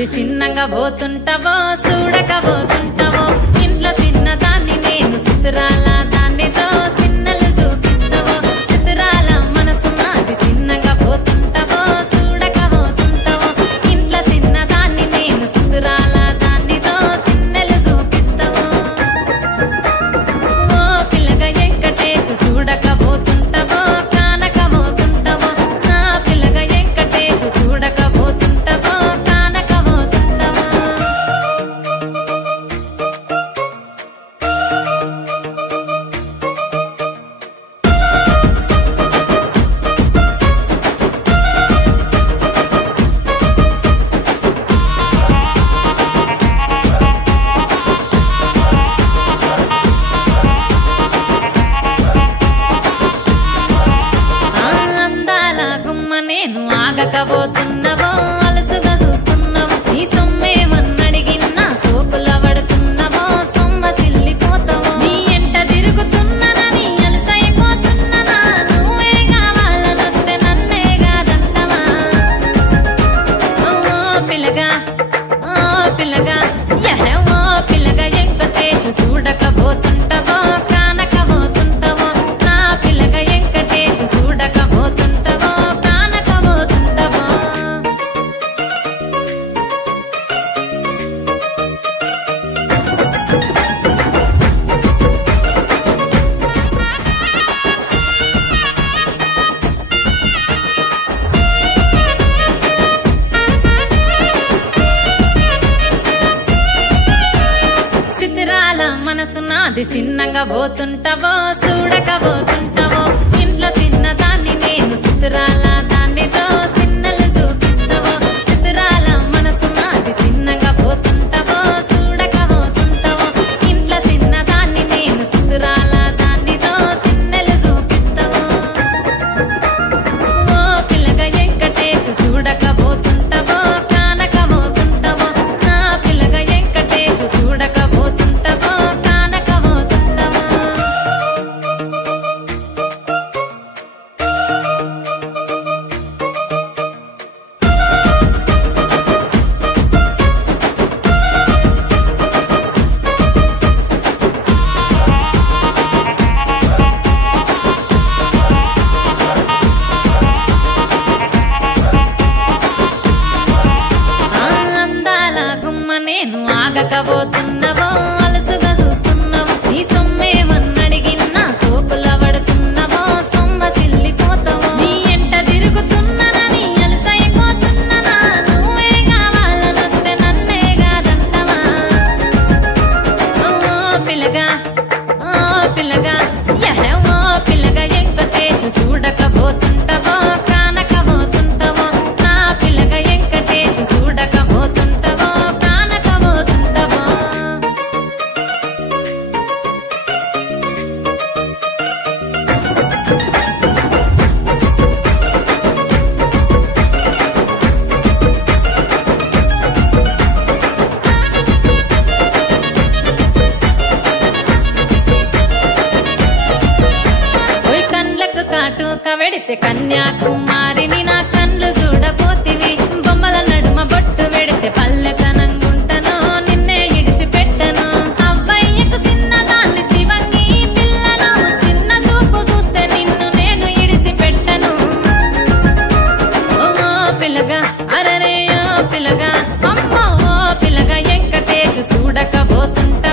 అది చిన్నగా పోతుంటావో చూడకపోతుంటావో ఇంట్లో చిన్నదాన్ని నేను చిత్రాల దాన్నితో చిన్నలు చూపిస్తావో చిత్రాల మనసున్న అది చిన్నగా పోతుంటావో చూడకపోతుంటావో ఇంట్లో చిన్నదాన్ని నేను చిత్రాల దాన్నితో చిన్నలు చూపిస్తావో ఓ పిల్లగా వెంకటేశు చూడకపోతుంటావో కానకపోతుంటావో నా పిల్లగా వెంకటేశు చూడకపోతుంటావో కానకపోతుంటావో అందాల గుమ్మ నేను ఆగకపోతున్నావో అలసుగా చూస్తున్నావో నీ సొమ్మేమన్నడిగిన్నా సోకుల పడుతున్నావో సొమ్మ సిల్లిపోతావో నీ ఎంట తిరుగుతున్నానని అలసైపోతున్నానా నువ్వే కావాలనొస్తే నన్నే కాదంటవా ఓ పిల్లగా యహే ఓ పిల్లగా వెంకటేశు చూడకపోతుంటావో కానకపోతుంటావో నా పిల్లగా వెంకటేశు చూడకపోతుంటావో కానకపోతుంటావో చిత్రాల మనసు నాది చిన్నగా పోతుంటావో చూడకపోతుంటావో ఇంట్లో చిన్నదాన్ని నేను చిత్రాల దాన్నితో చిన్నలు చూపిస్తావో చిత్రాల మనసు నాది చిన్నగా పోతుంటావో చూడకపోతుంటావో ఇంట్లో చిన్నదాన్ని నేను చిత్రాల దాన్నితో చిన్నలు చూపిస్తావో ఓ పిల్లగా వెంకటేశు చూడకపోతుంటావో కానకపోతుంటావో నా పిల్లగా వెంకటేశు చూడకపోతుంటావో కానకపోతుంటావో అందాల గుమ్మ నేను ఆగకపోతున్నావో అలసుగా చూస్తున్నావో నీ సొమ్మేమన్నడిగిన్నా సోకుల పడుతున్నావో సొమ్మ సిల్లిపోతావో నీ ఎంట తిరుగుతున్నానని అలసైపోతున్నానా నువ్వే కావాలనొస్తే నన్నే కాదంటవా ఓ పిల్లగా యహే ఓ పిల్లగా వెంకటేశు చూడకపోతుంటావో కానకపోతుంటావో నా పిల్లగా వెంకటేశు చూడకపోతుంటావో కానకపోతుంటావో ఓయ్ కండ్లకు కాటుక వెడితే కన్యాకుమారిని నా కండ్లు చూడపోతివి బొమ్మల నడుమ బొట్టు వెడితే పల్లెతనంగుంటను నిన్నే ఇడిసి పెట్టను అవ్వయ్యకు చిన్నదాన్ని శివంగి పిల్లను చిన్న చూపు చూస్తే నిన్ను నేను ఇడిసి పెట్టను ఓ పిల్లగా అరరే ఓ పిల్లగా అమ్మో ఓ పిల్లగా వెంకటేశు చూడకపోతుంటా